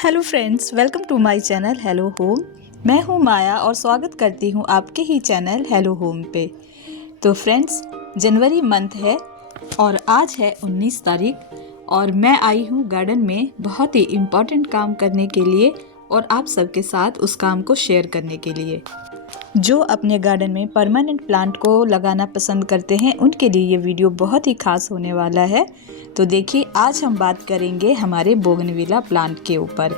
Hello friends, welcome to my channel hello home. मैं हूं माया और स्वागत करती हूं आपके ही चैनल हेलो होम पे। तो फ्रेंड्स, जनवरी मंथ है और आज है 19 तारीख और मैं आई हूं गार्डन में बहुत ही इम्पॉर्टेंट काम करने के लिए और आप सबके साथ उस काम को शेयर करने के लिए। जो अपने गार्डन में परमानेंट प्लांट को लगाना पसंद करते हैं उनके लिए ये वीडियो बहुत ही खास होने वाला है। तो देखिए, आज हम बात करेंगे हमारे बोगनविला प्लांट के ऊपर।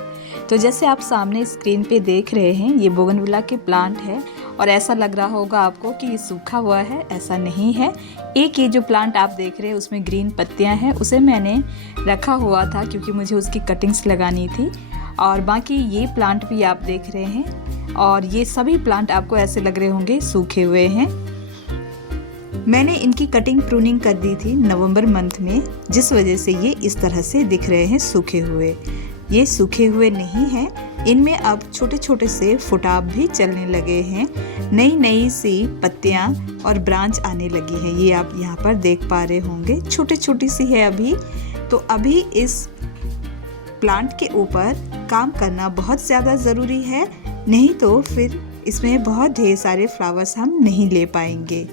तो जैसे आप सामने स्क्रीन पे देख रहे हैं, ये बोगनविला के प्लांट है और ऐसा लग रहा होगा आपको कि ये सूखा हुआ है, ऐसा नहीं है। एक ये जो प्लांट आप देख रहे हैं उसमें ग्रीन पत्तियां हैं, उसे मैंने रखा हुआ था क्योंकि मुझे उसकी कटिंग्स लगानी थी। और बाकी ये प्लांट भी आप देख रहे हैं और ये सभी प्लांट आपको ऐसे लग रहे होंगे सूखे हुए हैं। मैंने इनकी कटिंग प्रूनिंग कर दी थी नवंबर मंथ में, जिस वजह से ये इस तरह से दिख रहे हैं सूखे हुए। ये सूखे हुए नहीं हैं, इनमें अब छोटे छोटे से फुटाव भी चलने लगे हैं, नई नई सी पत्तियां और ब्रांच आने लगी है। ये आप यहाँ पर देख पा रहे होंगे, छोटी छोटी सी है अभी। तो अभी इस प्लांट के ऊपर काम करना बहुत ज़्यादा ज़रूरी है, नहीं तो फिर इसमें बहुत ढेर सारे फ्लावर्स हम नहीं ले पाएंगे।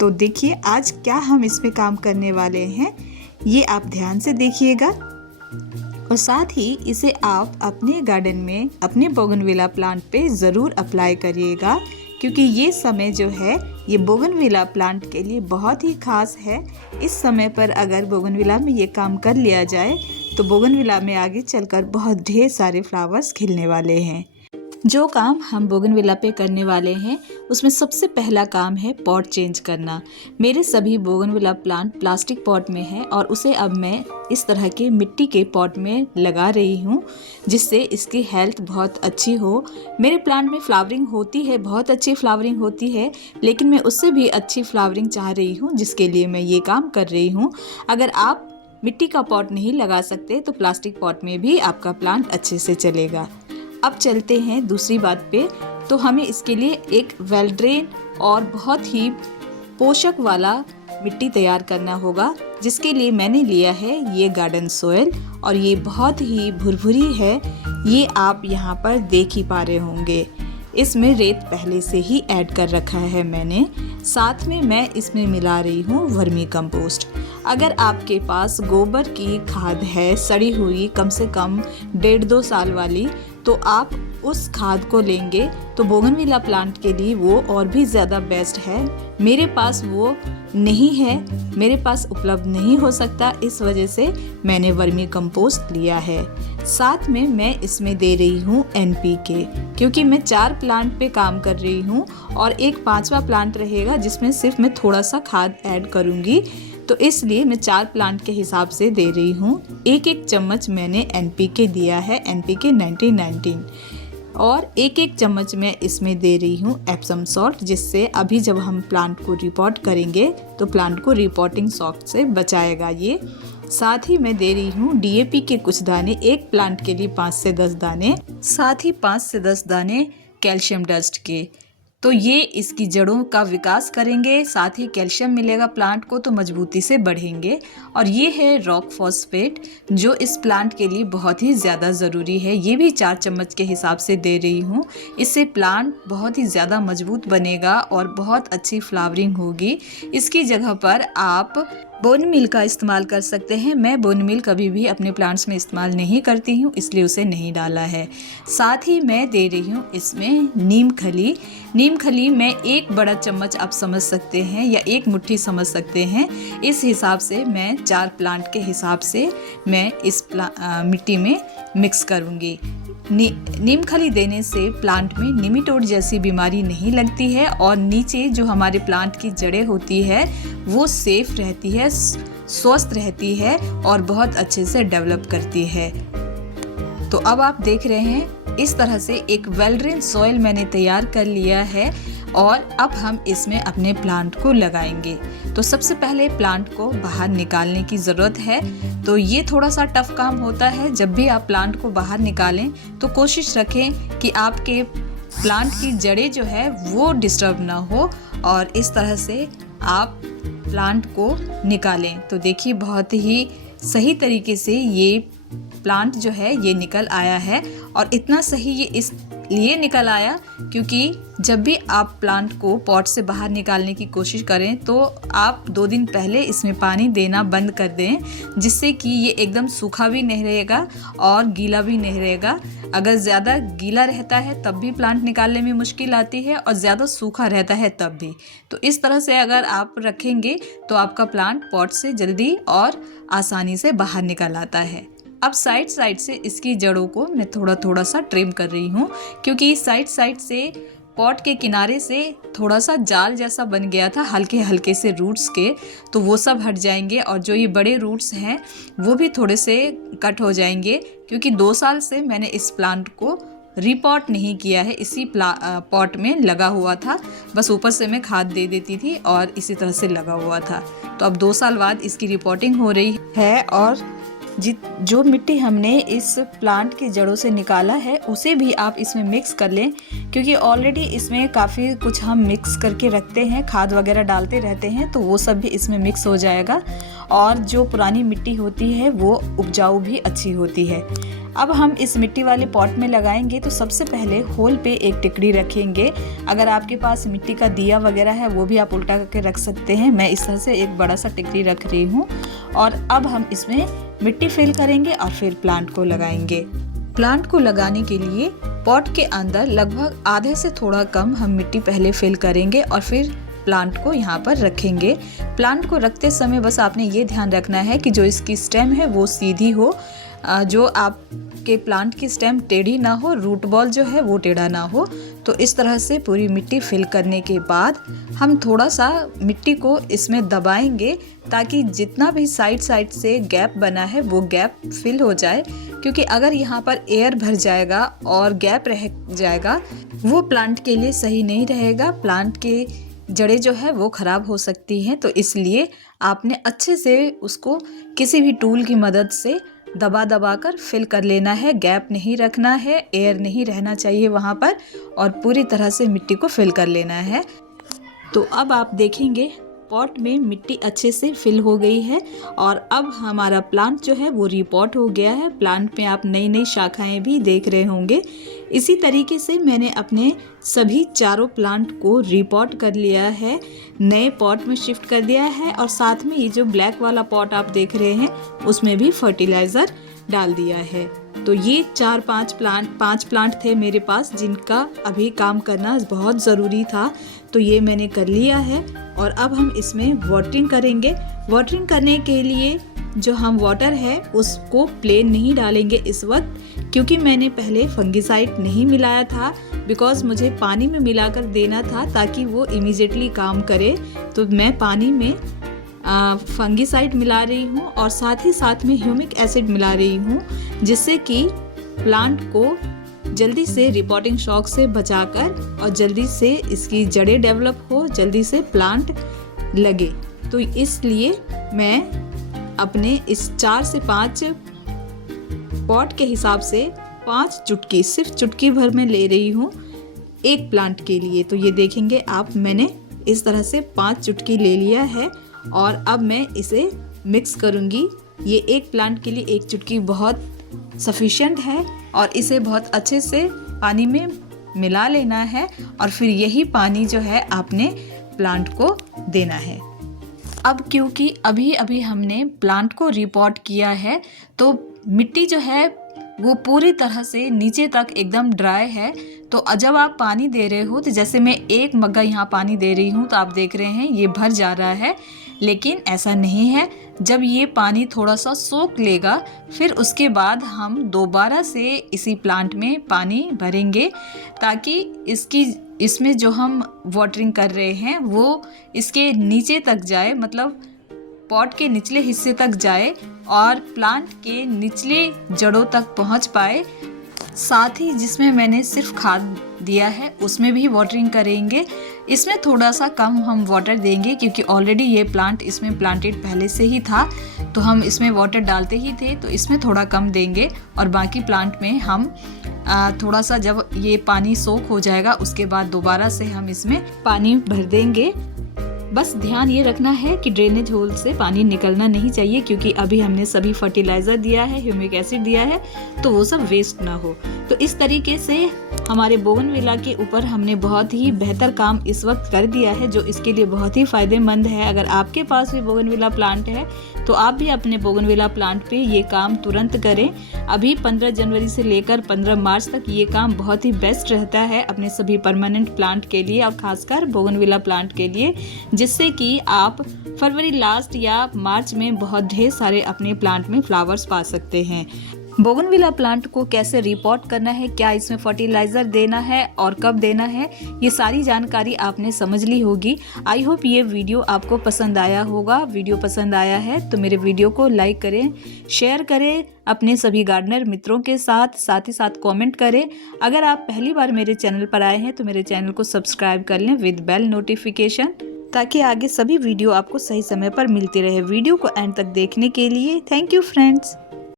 तो देखिए, आज क्या हम इसमें काम करने वाले हैं ये आप ध्यान से देखिएगा और साथ ही इसे आप अपने गार्डन में अपने बोगनविला प्लांट पे ज़रूर अप्लाई करिएगा, क्योंकि ये समय जो है ये बोगनविला प्लांट के लिए बहुत ही खास है। इस समय पर अगर बोगनविला में ये काम कर लिया जाए तो बोगनविला में आगे चलकर बहुत ढेर सारे फ्लावर्स खिलने वाले हैं। जो काम हम बोगनविला पे करने वाले हैं उसमें सबसे पहला काम है पॉट चेंज करना। मेरे सभी बोगनविला प्लांट प्लास्टिक पॉट में हैं और उसे अब मैं इस तरह के मिट्टी के पॉट में लगा रही हूँ, जिससे इसकी हेल्थ बहुत अच्छी हो। मेरे प्लांट में फ्लावरिंग होती है, बहुत अच्छी फ्लावरिंग होती है, लेकिन मैं उससे भी अच्छी फ्लावरिंग चाह रही हूँ, जिसके लिए मैं ये काम कर रही हूँ। अगर आप मिट्टी का पॉट नहीं लगा सकते तो प्लास्टिक पॉट में भी आपका प्लांट अच्छे से चलेगा। अब चलते हैं दूसरी बात पे। तो हमें इसके लिए एक वेल ड्रेन और बहुत ही पोषक वाला मिट्टी तैयार करना होगा, जिसके लिए मैंने लिया है ये गार्डन सोयल और ये बहुत ही भुरभुरी है। ये आप यहाँ पर देख ही पा रहे होंगे। इसमें रेत पहले से ही ऐड कर रखा है मैंने। साथ में मैं इसमें मिला रही हूँ वर्मी कंपोस्ट। अगर आपके पास गोबर की खाद है सड़ी हुई, कम से कम 1.5-2 साल वाली, तो आप उस खाद को लेंगे तो बोगनविला प्लांट के लिए वो और भी ज़्यादा बेस्ट है। मेरे पास वो नहीं है, मेरे पास उपलब्ध नहीं हो सकता, इस वजह से मैंने वर्मी कंपोस्ट लिया है। साथ में मैं इसमें दे रही हूँ NPK, क्योंकि मैं 4 प्लांट पे काम कर रही हूँ और एक 5वां प्लांट रहेगा जिसमें सिर्फ मैं थोड़ा सा खाद ऐड करूँगी। तो इसलिए मैं 4 प्लांट के हिसाब से दे रही हूँ। एक चम्मच मैंने NPK दिया है, NPK 1919, और एक चम्मच मैं इसमें दे रही हूँ एप्सम सॉल्ट, जिससे अभी जब हम प्लांट को रिपोर्ट करेंगे तो प्लांट को रिपोर्टिंग सॉल्ट से बचाएगा ये। साथ ही मैं दे रही हूँ DAP के कुछ दाने, एक प्लांट के लिए 5 से 10 दाने, साथ ही 5 से 10 दाने कैल्शियम डस्ट के। तो ये इसकी जड़ों का विकास करेंगे, साथ ही कैल्शियम मिलेगा प्लांट को तो मजबूती से बढ़ेंगे। और ये है रॉक फॉस्फेट, जो इस प्लांट के लिए बहुत ही ज़्यादा ज़रूरी है। ये भी 4 चम्मच के हिसाब से दे रही हूँ। इससे प्लांट बहुत ही ज़्यादा मजबूत बनेगा और बहुत अच्छी फ्लावरिंग होगी। इसकी जगह पर आप बोन मील का इस्तेमाल कर सकते हैं। मैं बोन मील कभी भी अपने प्लांट्स में इस्तेमाल नहीं करती हूँ, इसलिए उसे नहीं डाला है। साथ ही मैं दे रही हूँ इसमें नीम खली। नीम खली मैं 1 बड़ा चम्मच आप समझ सकते हैं या 1 मुट्ठी समझ सकते हैं। इस हिसाब से मैं 4 प्लांट के हिसाब से मैं इस मिट्टी में मिक्स करूँगी। नीम खली देने से प्लांट में निमेटोड जैसी बीमारी नहीं लगती है और नीचे जो हमारे प्लांट की जड़ें होती है वो सेफ रहती है, स्वस्थ रहती है और बहुत अच्छे से डेवलप करती है। तो अब आप देख रहे हैं इस तरह से एक वेल ड्रेन सॉइल मैंने तैयार कर लिया है और अब हम इसमें अपने प्लांट को लगाएंगे। तो सबसे पहले प्लांट को बाहर निकालने की ज़रूरत है। तो ये थोड़ा सा टफ काम होता है। जब भी आप प्लांट को बाहर निकालें तो कोशिश रखें कि आपके प्लांट की जड़ें जो है वो डिस्टर्ब ना हो और इस तरह से आप प्लांट को निकालें। तो देखिए, बहुत ही सही तरीके से ये प्लांट जो है ये निकल आया है। और इतना सही ये इसलिए निकल आया क्योंकि जब भी आप प्लांट को पॉट से बाहर निकालने की कोशिश करें तो आप 2 दिन पहले इसमें पानी देना बंद कर दें, जिससे कि ये एकदम सूखा भी नहीं रहेगा और गीला भी नहीं रहेगा। अगर ज़्यादा गीला रहता है तब भी प्लांट निकालने में मुश्किल आती है और ज़्यादा सूखा रहता है तब भी। तो इस तरह से अगर आप रखेंगे तो आपका प्लांट पॉट से जल्दी और आसानी से बाहर निकल आता है। अब साइड से इसकी जड़ों को मैं थोड़ा सा ट्रिम कर रही हूँ, क्योंकि साइड से पॉट के किनारे से थोड़ा सा जाल जैसा बन गया था हल्के से रूट्स के, तो वो सब हट जाएंगे और जो ये बड़े रूट्स हैं वो भी थोड़े से कट हो जाएंगे, क्योंकि 2 साल से मैंने इस प्लांट को रिपॉट नहीं किया है, इसी पॉट में लगा हुआ था। बस ऊपर से मैं खाद दे देती थी और इसी तरह से लगा हुआ था। तो अब 2 साल बाद इसकी रिपोर्टिंग हो रही है और जो मिट्टी हमने इस प्लांट की जड़ों से निकाला है उसे भी आप इसमें मिक्स कर लें, क्योंकि ऑलरेडी इसमें काफ़ी कुछ हम मिक्स करके रखते हैं, खाद वगैरह डालते रहते हैं, तो वो सब भी इसमें मिक्स हो जाएगा और जो पुरानी मिट्टी होती है वो उपजाऊ भी अच्छी होती है। अब हम इस मिट्टी वाले पॉट में लगाएंगे तो सबसे पहले होल पे एक टिकड़ी रखेंगे। अगर आपके पास मिट्टी का दिया वगैरह है वो भी आप उल्टा करके रख सकते हैं। मैं इस तरह से एक बड़ा सा टिकड़ी रख रही हूँ और अब हम इसमें मिट्टी फिल करेंगे और फिर प्लांट को लगाएंगे। प्लांट को लगाने के लिए पॉट के अंदर लगभग आधे से थोड़ा कम हम मिट्टी पहले फिल करेंगे और फिर प्लांट को यहाँ पर रखेंगे। प्लांट को रखते समय बस आपने ये ध्यान रखना है कि जो इसकी स्टेम है वो सीधी हो, जो आपके प्लांट की स्टेम टेढ़ी ना हो, रूट बॉल जो है वो टेढ़ा ना हो। तो इस तरह से पूरी मिट्टी फिल करने के बाद हम थोड़ा सा मिट्टी को इसमें दबाएंगे ताकि जितना भी साइड से गैप बना है वो गैप फिल हो जाए, क्योंकि अगर यहाँ पर एयर भर जाएगा और गैप रह जाएगा वो प्लांट के लिए सही नहीं रहेगा, प्लांट के जड़ें जो है वो ख़राब हो सकती हैं। तो इसलिए आपने अच्छे से उसको किसी भी टूल की मदद से दबा कर फिल कर लेना है, गैप नहीं रखना है, एयर नहीं रहना चाहिए वहाँ पर, और पूरी तरह से मिट्टी को फिल कर लेना है। तो अब आप देखेंगे पॉट में मिट्टी अच्छे से फिल हो गई है और अब हमारा प्लांट जो है वो रिपॉट हो गया है। प्लांट में आप नई शाखाएं भी देख रहे होंगे। इसी तरीके से मैंने अपने सभी चारों प्लांट को रिपॉट कर लिया है, नए पॉट में शिफ्ट कर दिया है और साथ में ये जो ब्लैक वाला पॉट आप देख रहे हैं उसमें भी फर्टिलाइज़र डाल दिया है। तो ये 5 प्लांट थे मेरे पास जिनका अभी काम करना बहुत ज़रूरी था, तो ये मैंने कर लिया है। और अब हम इसमें वाटरिंग करेंगे। वाटरिंग करने के लिए जो हम वाटर है उसको प्लेन नहीं डालेंगे इस वक्त, क्योंकि मैंने पहले फंगिसाइड नहीं मिलाया था, बिकॉज़ मुझे पानी में मिलाकर देना था ताकि वो इमीडिएटली काम करे। तो मैं पानी में फंगिसाइड मिला रही हूँ और साथ में ह्यूमिक एसिड मिला रही हूँ, जिससे कि प्लांट को जल्दी से रिपोर्टिंग शॉक से बचाकर और जल्दी से इसकी जड़ें डेवलप हो, जल्दी से प्लांट लगे। तो इसलिए मैं अपने इस 4 से 5 पॉट के हिसाब से 5 चुटकी, सिर्फ चुटकी भर में ले रही हूँ एक प्लांट के लिए। तो ये देखेंगे आप, मैंने इस तरह से 5 चुटकी ले लिया है और अब मैं इसे मिक्स करूँगी। ये एक प्लांट के लिए 1 चुटकी बहुत सफिशिएंट है और इसे बहुत अच्छे से पानी में मिला लेना है और फिर यही पानी जो है आपने प्लांट को देना है। अब क्योंकि अभी हमने प्लांट को रिपॉट किया है तो मिट्टी जो है वो पूरी तरह से नीचे तक एकदम ड्राई है। तो जब आप पानी दे रहे हो, तो जैसे मैं 1 मग्गा यहाँ पानी दे रही हूँ तो आप देख रहे हैं ये भर जा रहा है, लेकिन ऐसा नहीं है। जब ये पानी थोड़ा सा सोख लेगा फिर उसके बाद हम दोबारा से इसी प्लांट में पानी भरेंगे, ताकि इसमें जो हम वाटरिंग कर रहे हैं वो इसके नीचे तक जाए, मतलब पॉट के निचले हिस्से तक जाए और प्लांट के निचले जड़ों तक पहुंच पाए। साथ ही जिसमें मैंने सिर्फ खाद दिया है उसमें भी वाटरिंग करेंगे। इसमें थोड़ा सा कम हम वाटर देंगे क्योंकि ऑलरेडी ये प्लांट इसमें प्लांटेड पहले से ही था, तो हम इसमें वाटर डालते ही थे, तो इसमें थोड़ा कम देंगे और बाकी प्लांट में हम थोड़ा सा, जब ये पानी सोख हो जाएगा उसके बाद दोबारा से हम इसमें पानी भर देंगे। बस ध्यान ये रखना है कि ड्रेनेज होल से पानी निकलना नहीं चाहिए, क्योंकि अभी हमने सभी फर्टिलाइज़र दिया है, ह्यूमिक एसिड दिया है, तो वो सब वेस्ट ना हो। तो इस तरीके से हमारे बोगनविला के ऊपर हमने बहुत ही बेहतर काम इस वक्त कर दिया है, जो इसके लिए बहुत ही फ़ायदेमंद है। अगर आपके पास भी बोगनविला प्लांट है तो आप भी अपने बोगनविला प्लांट पे ये काम तुरंत करें। अभी 15 जनवरी से लेकर 15 मार्च तक ये काम बहुत ही बेस्ट रहता है अपने सभी परमानेंट प्लांट के लिए, और खासकर बोगनविला प्लांट के लिए, जिससे कि आप फरवरी लास्ट या मार्च में बहुत ढेर सारे अपने प्लांट में फ्लावर्स पा सकते हैं। बोगनविला प्लांट को कैसे रिपोर्ट करना है, क्या इसमें फर्टिलाइज़र देना है और कब देना है, ये सारी जानकारी आपने समझ ली होगी। आई होप ये वीडियो आपको पसंद आया होगा। वीडियो पसंद आया है तो मेरे वीडियो को लाइक करें, शेयर करें अपने सभी गार्डनर मित्रों के साथ ही साथ कमेंट करें। अगर आप पहली बार मेरे चैनल पर आए हैं तो मेरे चैनल को सब्सक्राइब कर लें विद बेल नोटिफिकेशन, ताकि आगे सभी वीडियो आपको सही समय पर मिलती रहे। वीडियो को एंड तक देखने के लिए थैंक यू फ्रेंड्स।